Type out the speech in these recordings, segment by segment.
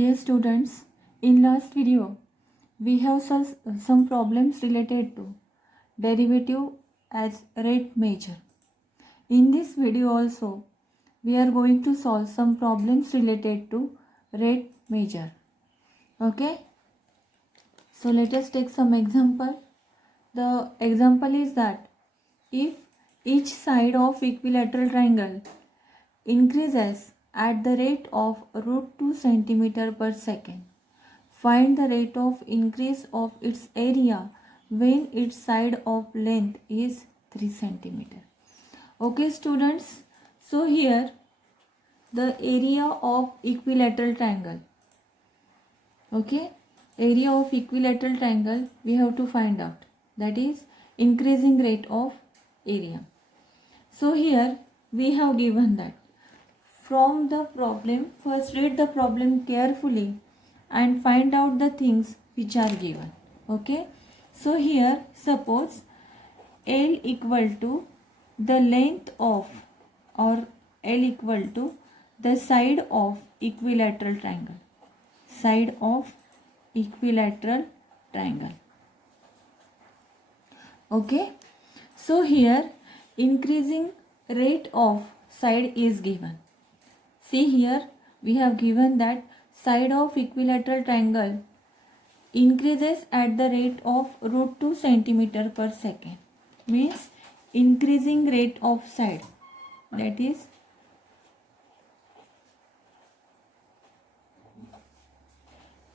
Dear students, in last video we have some problems related to derivative as rate measure. In this video also we are going to solve some problems related to rate measure. Okay, so let us take some example. The example is that if each side of equilateral triangle increases at the rate of √2 centimeter per second, find the rate of increase of its area when its side of length is 3 centimeter. Okay students, so here the area of equilateral triangle. Okay, area of equilateral triangle we have to find out, that is increasing rate of area. So here we have given that from the problem, first read the problem carefully and find out the things which are given. Okay, so here suppose L equal to the length of, or L equal to the side of equilateral triangle, side of equilateral triangle. Okay, so here increasing rate of side is given. See here we have given that side of equilateral triangle increases at the rate of √2 centimeter per second, means increasing rate of side, that is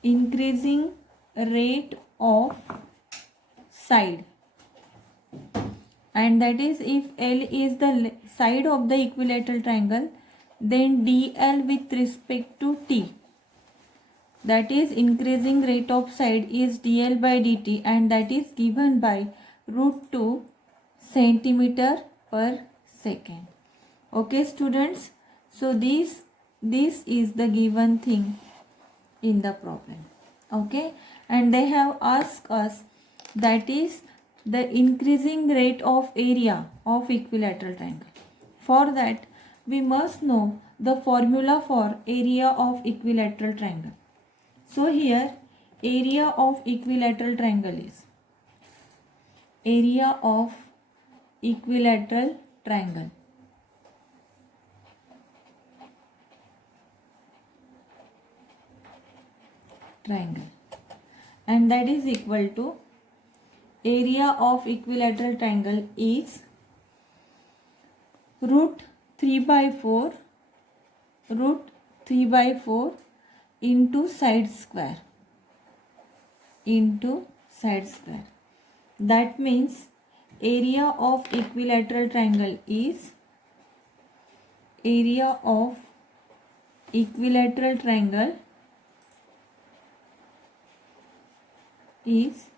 increasing rate of side, and that is if L is the side of the equilateral triangle, then dl with respect to t, that is increasing rate of side, is dl by dt, and that is given by √2 centimeter per second. Okay students, so this is the given thing in the problem. Okay, and they have asked us, that is the increasing rate of area of equilateral triangle. For that we must know the formula for area of equilateral triangle. So here area of equilateral triangle is, area of equilateral triangle and that is equal to, area of equilateral triangle is √3/4 into side square, that means area of equilateral triangle is, area of equilateral triangle is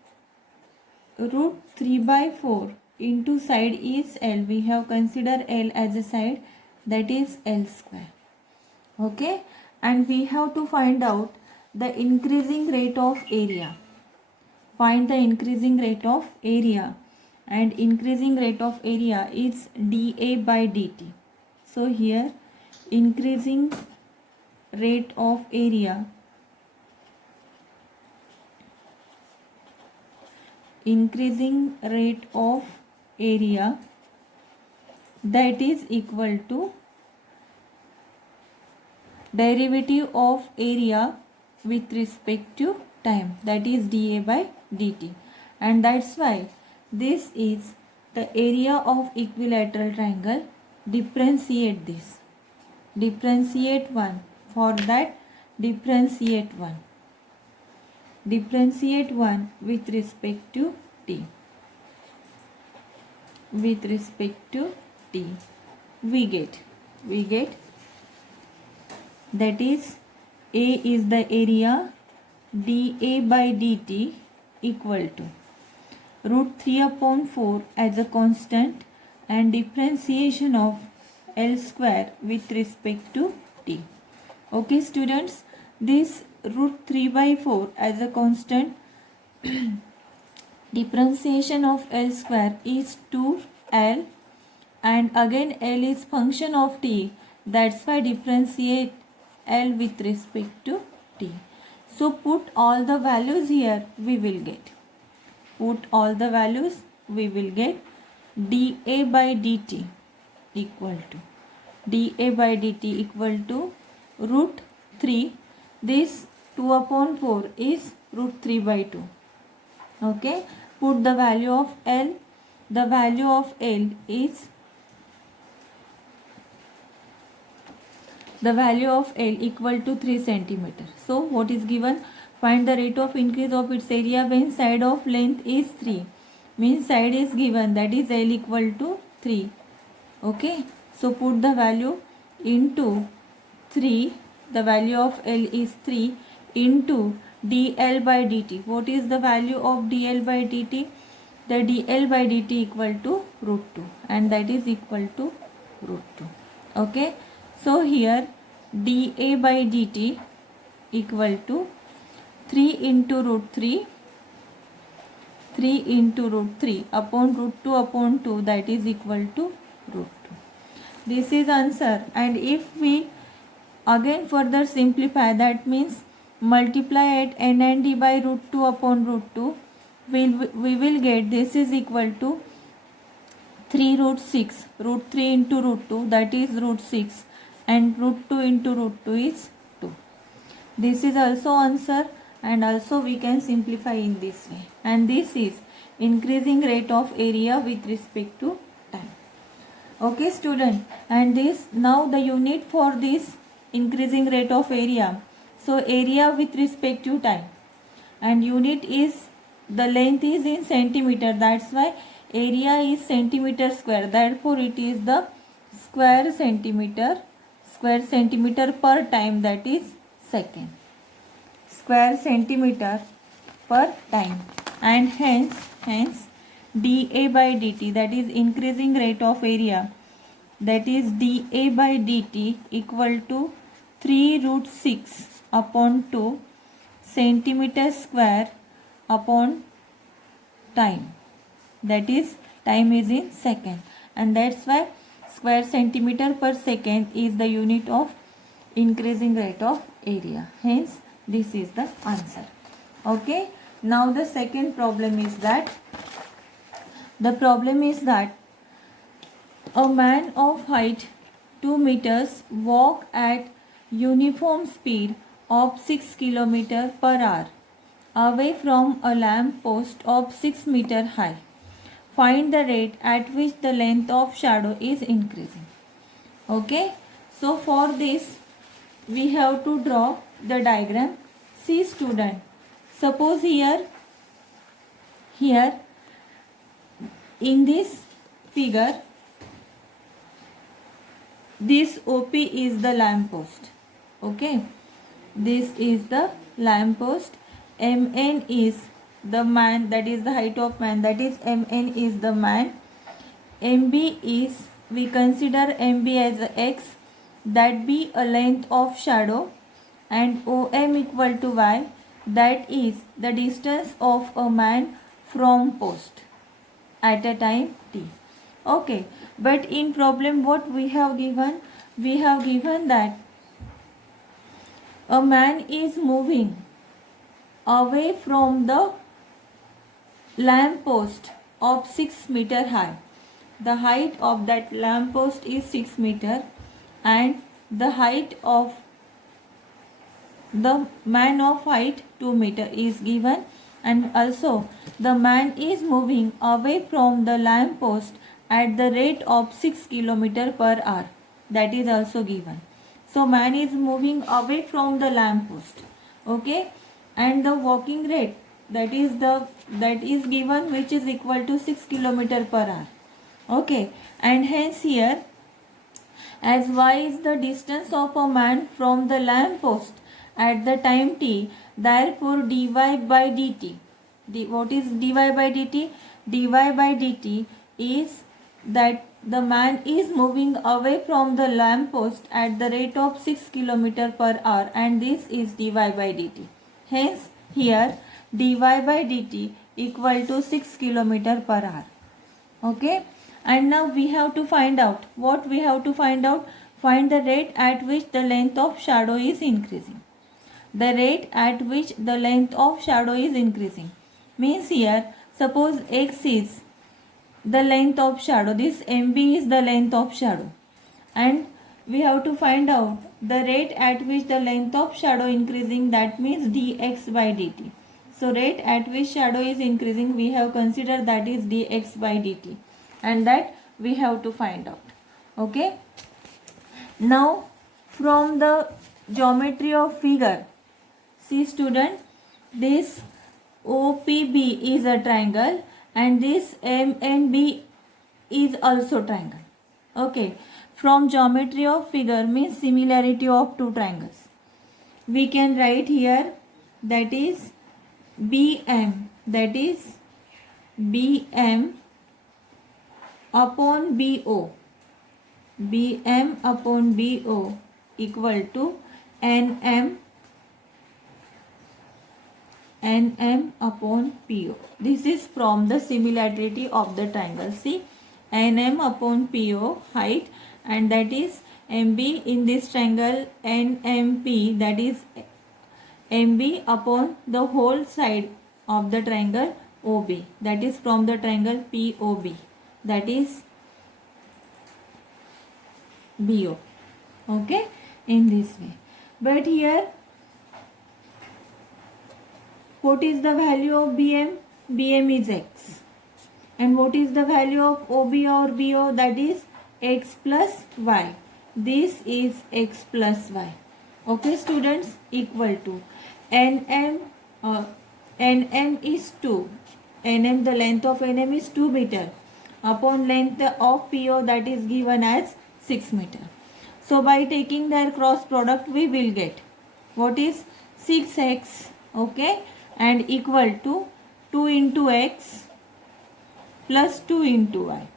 √3/4 into side is L, we have considered L as a side, that is L square. Okay, and we have to find out the increasing rate of area. Find the increasing rate of area, and increasing rate of area is dA by dt. So here increasing rate of area, that is equal to derivative of area with respect to time, that is dA by dt, and that's why this is the area of equilateral triangle. Differentiate this, differentiate 1, for that differentiate 1 with respect to t, we get that is A is the area, dA by dt equal to √3/4 as a constant, and differentiation of L square with respect to t. Okay students, this √3/4 as a constant, differentiation of L square is 2L, and again L is function of t, that's why differentiate L with respect to t. So put all the values here, we will get. Put all the values, we will get dA by dt equal to dA by dt equal to root 3. This 2 upon 4 is root 3 by 2. Okay, put the value of L. The value of L is equal to 3 centimeter. So what is given? Find the rate of increase of its area when side of length is 3. Means side is given, that is L equal to 3. Okay, so put the value into 3. The value of L is 3 into dL by dt. What is the value of dL by dt? The dL by dt equal to root 2, and that is equal to root 2. Okay, so here dA by dt equal to 3 into root 3 into root 3 upon root 2 upon 2, that is equal to root 2. This is answer. And if we again further simplify, that means multiply at n and d by root 2 upon root 2, we will get this is equal to 3 root 6. Root 3 into root 2, that is root 6, and root 2 into root 2 is 2. This is also answer, and also we can simplify in this way. And this is increasing rate of area with respect to time. Okay student, and this now the unit for this increasing rate of area. So area with respect to time, and unit is, the length is in centimeter, that's why area is centimeter square, therefore it is the square centimeter per time, that is second. Square centimeter per time, and hence dA by dt, that is increasing rate of area, that is dA by dt equal to 3 root 6 upon 2 centimeter square upon time, that is time is in second, and that's why square centimeter per second is the unit of increasing rate of area. Hence this is the answer. Okay, now the second problem is that a man of height 2 meters walk at uniform speed of 6 km per hour away from a lamp post of 6 meter high. Find the rate at which the length of shadow is increasing. Okay, so for this we have to draw the diagram. See student, suppose here in this figure, this OP is the lamp post. Okay, this is the lamp post. MN is the man, that is the height of man, that is MN is the man. MB is, we consider MB as a X, that be a length of shadow, and OM equal to Y, that is the distance of a man from post at a time t. Okay, but in problem what we have given? We have given that a man is moving away from the lamp post of 6 meter high. The height of that lamp post is 6 meter, and the height of the man of height 2 meter is given, and also the man is moving away from the lamp post at the rate of 6 km per hour, that is also given. So man is moving away from the lamp post. Okay, and the walking rate, that is given, which is equal to 6 km per hour. Okay, and hence here, as y is the distance of a man from the lamp post at the time t, therefore dy by dt. What is dy by dt? Dy by dt is that the man is moving away from the lamp post at the rate of 6 km per hour, and this is dy by dt. Hence here dy by dt equal to 6 km per hour. Okay, and now we have to find out what we have to find out. Find the rate at which the length of shadow is increasing. the rate at which the length of shadow is increasing. Means here, suppose x is the length of shadow, this MB is the length of shadow, and we have to find out the rate at which the length of shadow increasing, that means dx by dt. So rate at which shadow is increasing, we have considered that is dx by dt, and that we have to find out. Okay. Now from the geometry of figure, see student, this OPB is a triangle and this MNB is also triangle. Okay. From geometry of figure means similarity of two triangles. We can write here that is BM, that is BM upon BO. BM upon BO equal to NM upon PO. This is from the similarity of the triangle. See, NM upon PO height, and that is MB in this triangle, NMP, that is MB upon the whole side of the triangle OB, that is from the triangle POB, that is BO. Okay, in this way. But here, what is the value of BM? BM is x. And what is the value of OB or BO? That is x plus y. This is x plus y. Okay students, equal to NM is 2. NM, the length of NM is 2 meter upon length of PO, that is given as 6 meter. So by taking their cross product, we will get what is 6x, okay, and equal to 2 into x plus 2 into y.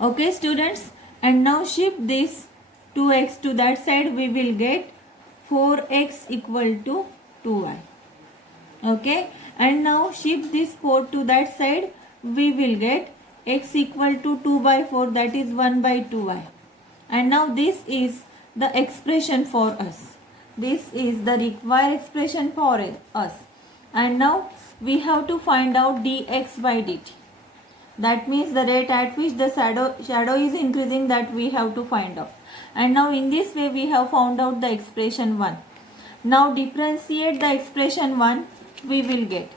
Okay students, and now shift this 2x to that side, we will get 4x equal to 2y. Okay, and now shift this 4 to that side, we will get x equal to 2 by 4, that is 1 by 2y. And now this is the expression for us. This is the required expression for us. And now we have to find out dx by dt. That means the rate at which the shadow is increasing, that we have to find out. And now in this way we have found out the expression 1. Now differentiate the expression 1, we will get.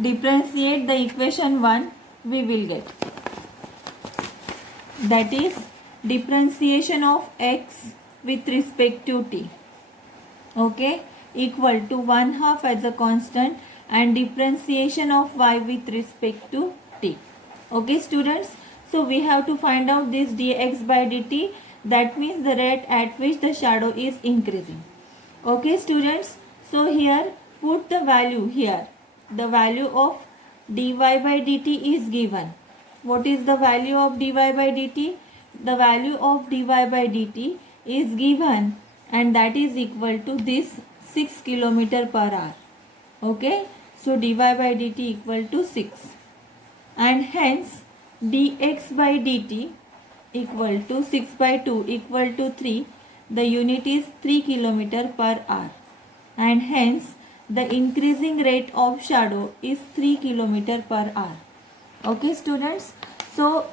Differentiate the equation 1, we will get. That is differentiation of x with respect to t. Okay, equal to 1/2 as a constant, and differentiation of y with respect to t. Okay students, so we have to find out this dx by dt, that means the rate at which the shadow is increasing. Okay students, so here put the value here. The value of dy by dt is given. What is the value of dy by dt? The value of dy by dt is given, and that is equal to this 6 km per hour. Okay, so dy by dt equal to 6, and hence dx by dt equal to 6 by 2 equal to 3. The unit is 3 km per hour, and hence the increasing rate of shadow is 3 km per hour. Okay students, so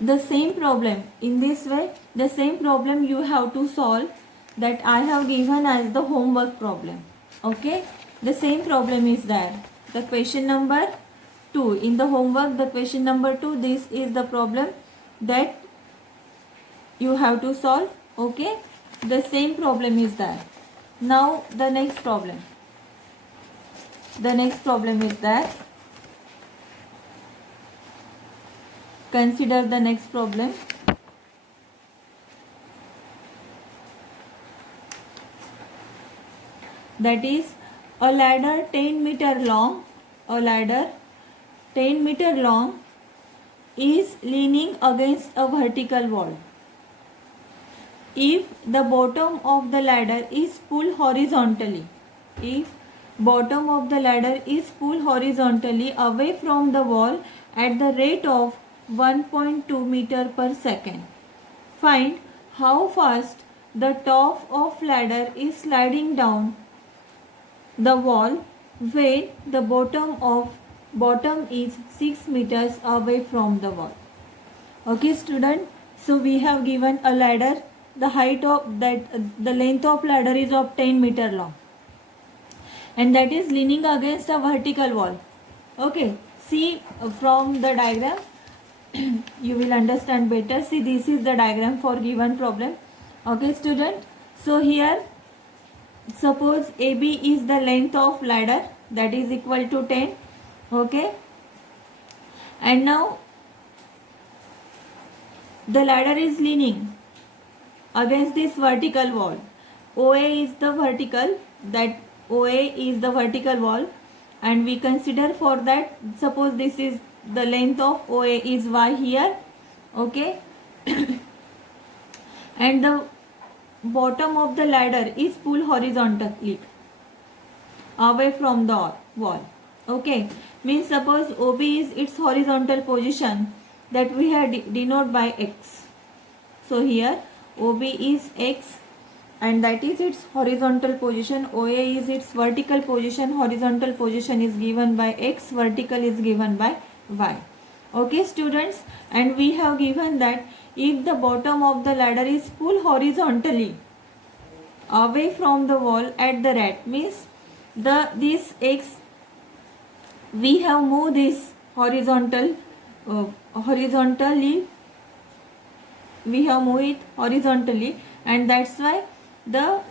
the same problem, in this way the same problem you have to solve, that I have given as the homework problem. Okay, the same problem is there. The question number 2 in the homework, the question number 2, this is the problem that you have to solve. Okay, the same problem is there. Now the next problem. The next problem is there. Consider the next problem. That is a ladder 10 meter long. A ladder 10 meter long is leaning against a vertical wall. If the bottom of the ladder is pulled horizontally, if bottom of the ladder is pulled horizontally away from the wall at the rate of 1.2 meter per second, find how fast the top of ladder is sliding down the wall when the bottom is 6 meters away from the wall. Okay student, so we have given a ladder, the height of that the length of ladder is of 10 meter long and that is leaning against a vertical wall. Okay, see from the diagram you will understand better. See, this is the diagram for given problem. Okay student, so here suppose AB is the length of ladder, that is equal to 10. Okay, and now the ladder is leaning against this vertical wall. OA is the vertical, that OA is the vertical wall, and we consider for that, suppose this is the length of OA is Y here. Okay, and the bottom of the ladder is pulled horizontally away from the wall. Okay, means suppose OB is its horizontal position, that we have denote by X. So here OB is X and that is its horizontal position. OA is its vertical position. Horizontal position is given by X, vertical is given by Y. Okay students, and we have given that if the bottom of the ladder is pulled horizontally away from the wall at the rate, means this X, we have moved this horizontally, we have moved it horizontally, and that's why there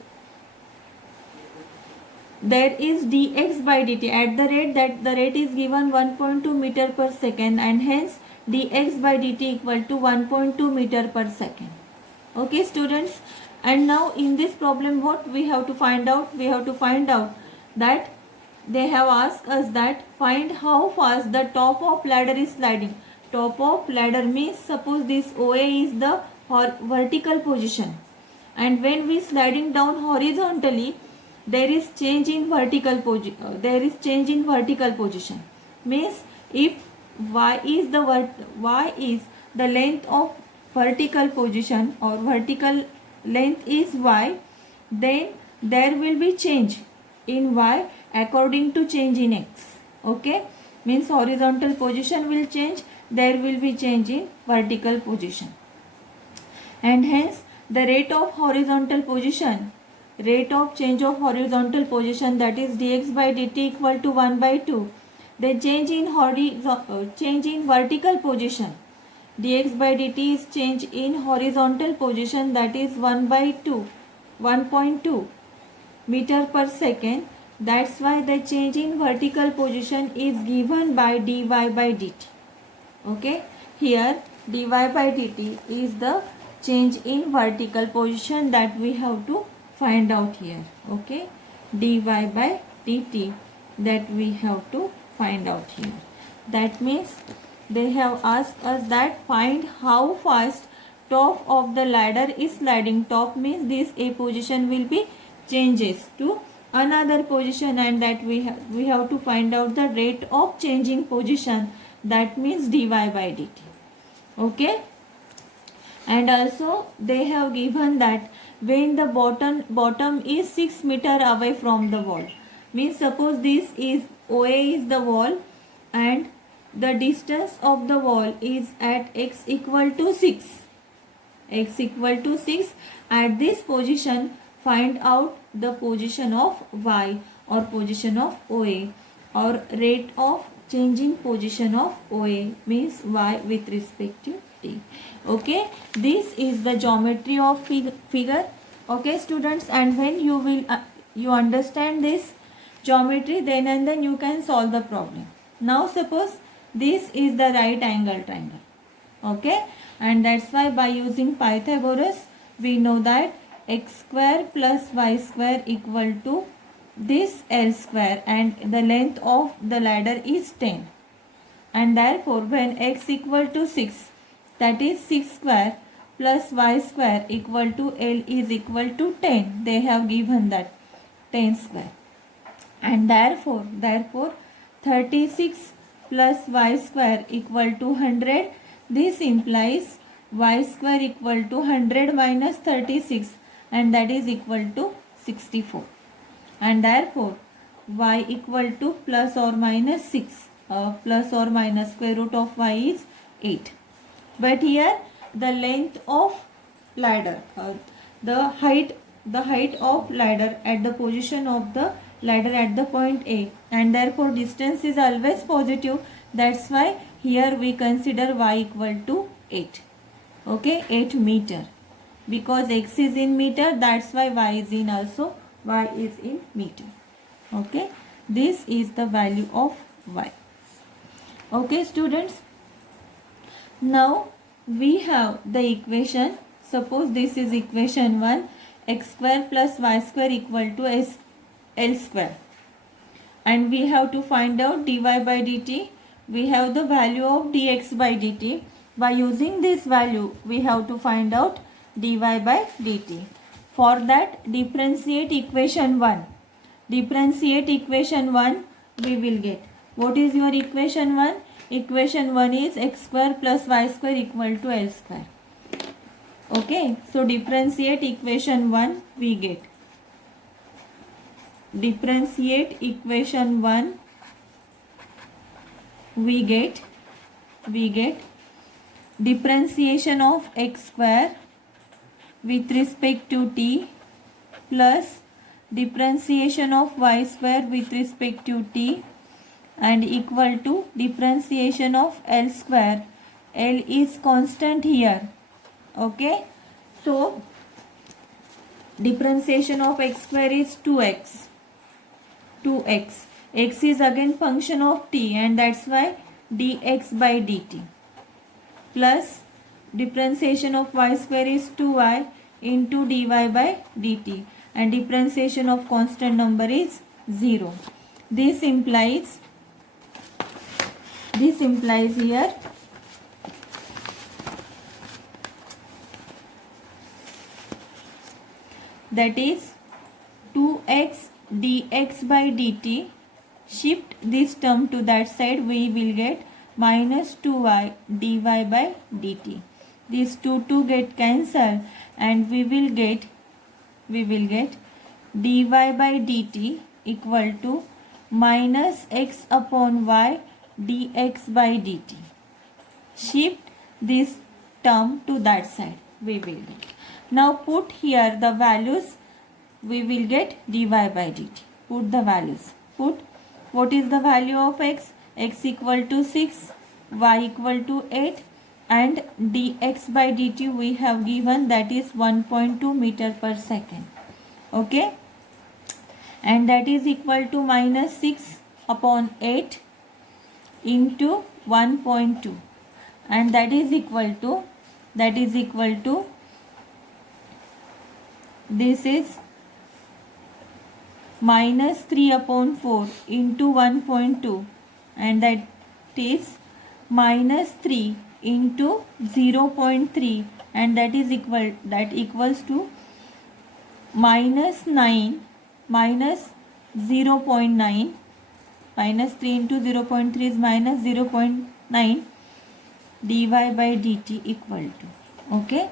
is dx by dt at the rate that the rate is given 1.2 meter per second, and hence dx by dt equal to 1.2 meter per second. Okay students, and now in this problem what we have to find out? We have to find out that they have asked us that find how fast the top of ladder is sliding. Top of ladder means suppose this OA is the vertical position, and when we sliding down horizontally, there is change in vertical position. Means if y is the length of vertical position, or vertical length is y, then there will be change in y according to change in x. Okay, means horizontal position will change, there will be change in vertical position, and hence the rate of change of horizontal position, that is dx by dt equal to 1 by 2. The change in vertical position, dx by dt is change in horizontal position, that is 1.2 meter per second. That's why the change in vertical position is given by dy by dt. Okay, here dy by dt is the change in vertical position that we have to find out here. Okay, dy by dt that we have to find out here. That means they have asked us that find how fast top of the ladder is sliding. Top means this A position will be changes to another position, and that we have to find out the rate of changing position, that means dy by dt. Okay, and also they have given that when the bottom is 6 meter away from the wall, means suppose this is OA is the wall and the distance of the wall is at x equal to 6. At this position find out the position of y or position of OA, or rate of changing position of OA, means y with respect to t. Okay, this is the geometry of figure. Okay students, and when you will you understand this geometry, then and then you can solve the problem. Now suppose this is the right angle triangle. Okay, and that's why by using Pythagoras we know that x square plus y square equal to this L square, and the length of the ladder is 10, and therefore when x equal to 6, that is 6 square plus y square equal to L is equal to 10. They have given that 10 square, and therefore 36 plus y square equal to 100. This implies y square equal to 100 minus 36, and that is equal to 64, and therefore y equal to plus or minus 6, plus or minus square root of y is 8. But here the length of ladder, the height of ladder at the position of the ladder at the point A, and therefore distance is always positive. That's why here we consider y equal to 8. Okay, 8 meter, because x is in meter, that's why y is in meter. Okay, this is the value of y. Okay students, now we have the equation. Suppose this is equation 1, x square plus y square equal to l square, and we have to find out dy by dt. We have the value of dx by dt. By using this value we have to find out dy by dt. For that, differentiate equation 1. Differentiate equation 1, we will get, what is your equation 1? Equation 1 is x square plus y square equal to l square. Okay, so differentiate equation 1, we get, differentiate equation 1, we get differentiation of x square with respect to t plus differentiation of y square with respect to t, and equal to differentiation of l square. L is constant here. Okay, so differentiation of x square is 2x. X is again function of t, and that's why dx by dt, plus differentiation of y square is 2y into dy by dt, and differentiation of constant number is 0. This implies here that is 2x dx by dt. Shift this term to that side, we will get minus 2y dy by dt. These two get cancelled, and we will get dy by dt equal to minus x upon y dx by dt. Shift this term to that side, we will get. Now put here the values, we will get dy by dt. Put the values. Put what is the value of x? X equal to 6, y equal to 8, and dx by dt we have given, that is 1.2 meter per second. Okay, and that is equal to minus 6 upon 8 into 1.2, and that is equal to this is minus 3 upon 4 into 1.2, and that is minus 3 into 0.3, and that equals to minus 9, minus 0.9, minus 3 into 0.3 is minus 0.9 dy by dt equal to, okay,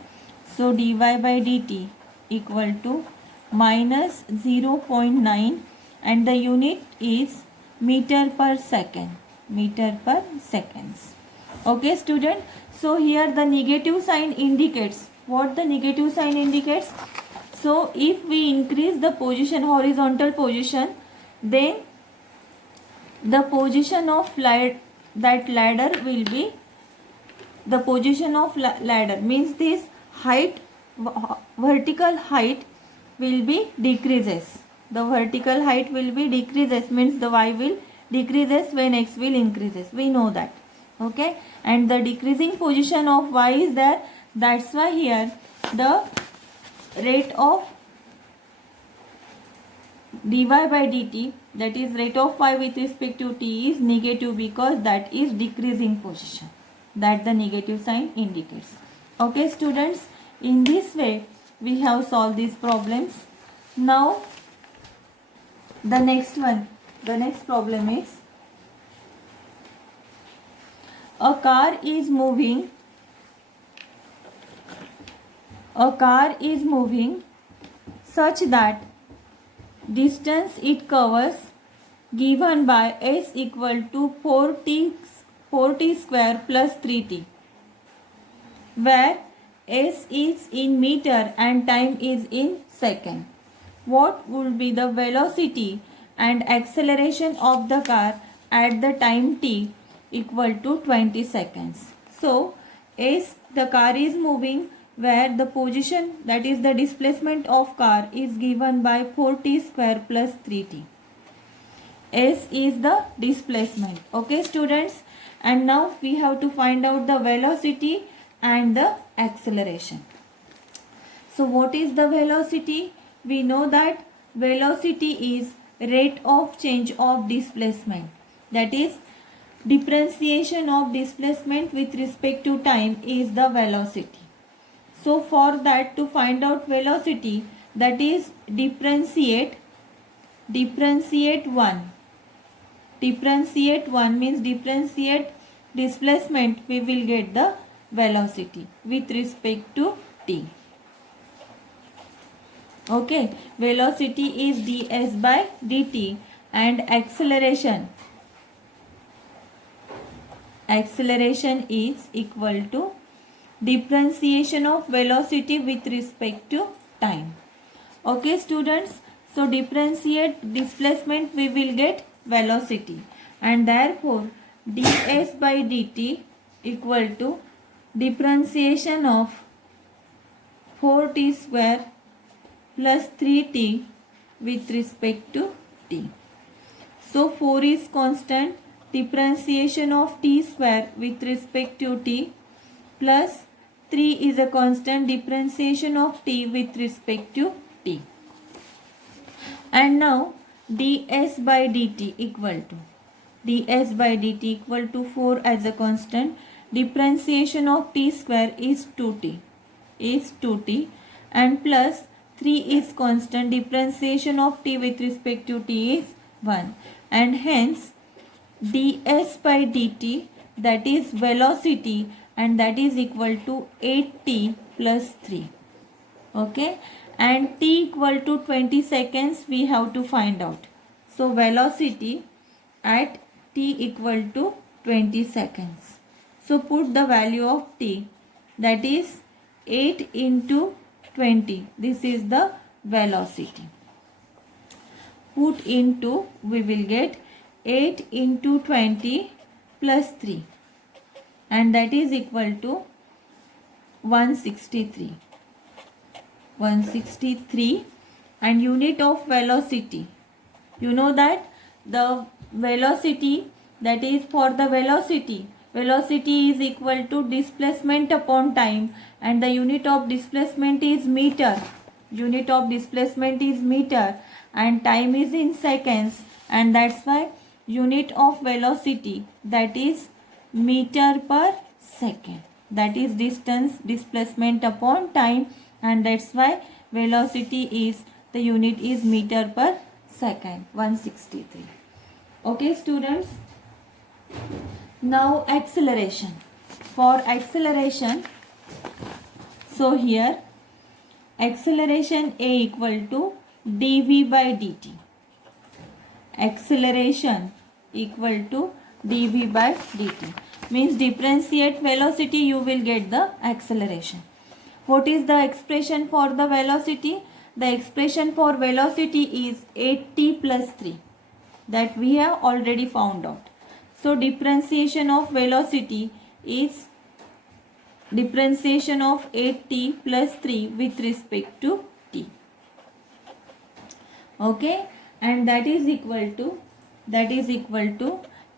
so dy by dt equal to minus 0.9, and the unit is meter per second. Okay student, so here the negative sign indicates, what the negative sign indicates? So if we increase the position, horizontal position, then the position of that ladder will be, the position of ladder means this height, vertical height will be decreases. The vertical height will be decreases, means the y will decreases when x will increases. We know that. Okay, and the decreasing position of y is there. That's why here the rate of dy by dt, that is rate of y with respect to t, is negative, because that is decreasing position, that the negative sign indicates. Okay students, in this way we have solved these problems. Now the next problem is, a car is moving such that distance it covers given by s equal to 4t square plus 3t, where s is in meter and time is in second. What would be the velocity and acceleration of the car at the time t equal to 20 seconds? So, as the car is moving, where the position, that is the displacement of car, is given by 4t square plus 3t. S is the displacement. Okay students, and now we have to find out the velocity and the acceleration. So what is the velocity? We know that velocity is rate of change of displacement, that is differentiation of displacement with respect to time is the velocity. So for that, to find out velocity, that is differentiate 1. Differentiate 1 means differentiate displacement, we will get the velocity with respect to t. Okay, velocity is ds by dt, and acceleration is equal to differentiation of velocity with respect to time. Okay students, so differentiate displacement, we will get velocity, and therefore ds by dt equal to differentiation of 4t square plus 3t with respect to t. So 4 is constant, differentiation of t square with respect to t, plus 3 is a constant, differentiation of t with respect to t. And now ds by dt equal to 4 as a constant, differentiation of t square is 2t, and plus 3 is constant, differentiation of t with respect to t is 1, and hence ds by dt, that is velocity, and that is equal to 8t plus 3. Okay, and t equal to 20 seconds we have to find out. So velocity at t equal to 20 seconds. So put the value of t, that is 8 into 20. This is the velocity. Put into, we will get 8 into 20 plus 3, and that is equal to 163. And unit of velocity, you know that the velocity, that is for the velocity is equal to displacement upon time, and the unit of displacement is meter. And time is in seconds, and that's why unit of velocity, that is meter per second, that is distance, displacement upon time, and that's why velocity is, the unit is meter per second, 163. Okay students, now acceleration. For acceleration, so here acceleration a equal to dv by dt. Acceleration equal to dv by dt means differentiate velocity, you will get the acceleration. What is the expression for the velocity? The expression for velocity is 8t plus 3, that we have already found out. So differentiation of velocity is differentiation of 8t plus 3 with respect to t. Okay, and that is equal to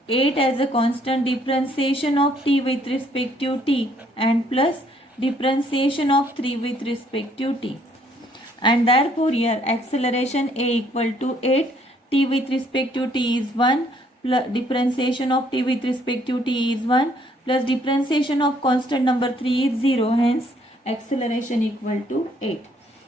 8 as a constant, differentiation of t with respect to t, and plus differentiation of 3 with respect to t. And therefore here acceleration a equal to 8, t with respect to t is 1, plus differentiation of t with respect to t is 1, plus differentiation of constant number 3 is 0, hence acceleration equal to 8.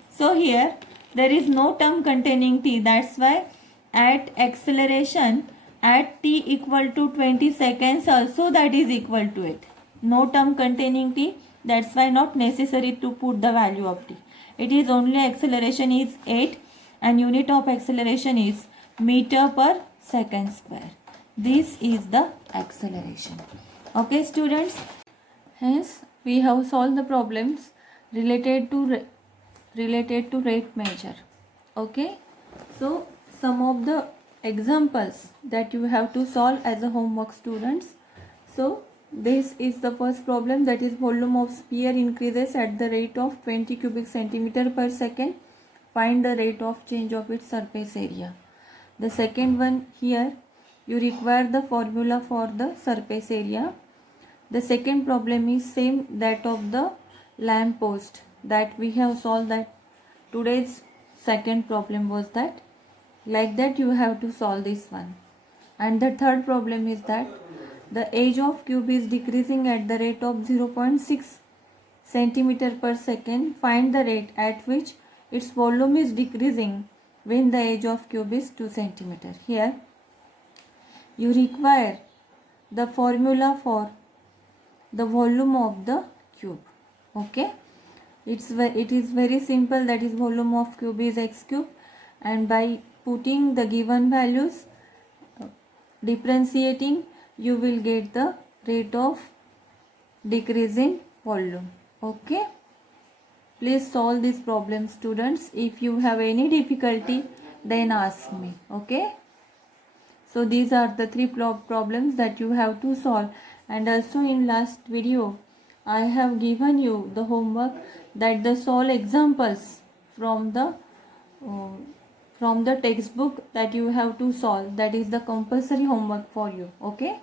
So here there is no term containing t, that's why at acceleration at t equal to 20 seconds also, that is equal to 8. No term containing t, that's why not necessary to put the value of t. it is only acceleration is 8 and unit of acceleration is meter per second square. This is the acceleration. Okay students, hence we have solved the problems related to rate measure. Okay, so some of the examples that you have to solve as a homework students. So this is the first problem, that is volume of sphere increases at the rate of 20 cubic centimeter per second. Find the rate of change of its surface area. The second one, here you require the formula for the surface area. The second problem is same that of the lamp post that we have solved. That today's second problem was that, like that you have to solve this one. And the third problem is that the age of cube is decreasing at the rate of 0.6 centimeter per second. Find the rate at which its volume is decreasing when the age of cube is 2 centimeter. Here you require the formula for the volume of the cube. Okay, it is very simple, that is volume of cube is x cube, and by putting the given values, differentiating, you will get the rate of decrease in volume. Okay, please solve this problem students. If you have any difficulty, then ask me. Okay, so these are the three problems that you have to solve. And also in last video I have given you the homework that the solve examples from the textbook that you have to solve. That is the compulsory homework for you. Okay.